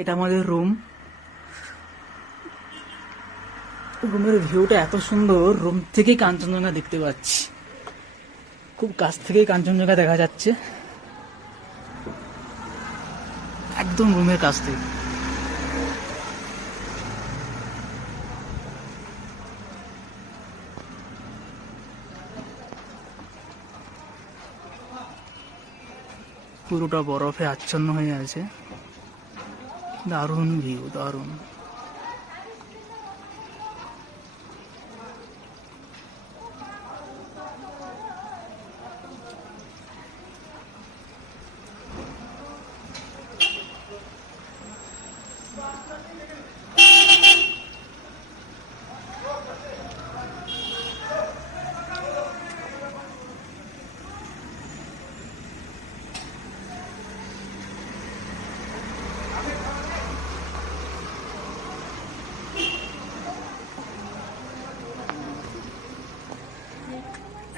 এটা আমাদের রুমের ভিউটা এত সুন্দর, রুম থেকেই কাঞ্চনজঙ্ঘা দেখতে পাচ্ছি, খুব কাছ থেকেই কাঞ্চনজঙ্ঘা দেখা যাচ্ছে, একদম রুমের কাছ থেকে। পুরোটা বরফে আচ্ছন্ন হয়ে আছে, দারুণ ভিউ, দারুণ।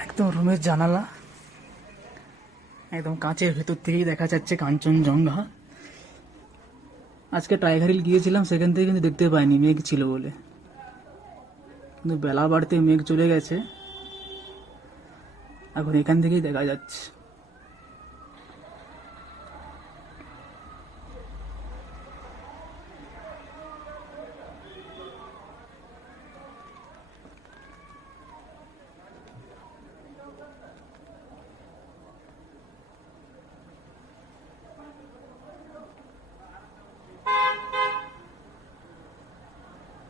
একদম রুমের জানালা, একদম কাঁচের ভেতর থেকেই দেখা যাচ্ছে কাঞ্চনজঙ্ঘা। আজকে টাইগার হিল গিয়েছিলাম, সেখান থেকে কিন্তু দেখতে পাইনি, মেঘ ছিল বলে, কিন্তু বেলা বাড়তে মেঘ চলে গেছে, এখন এখান থেকেই দেখা যাচ্ছে।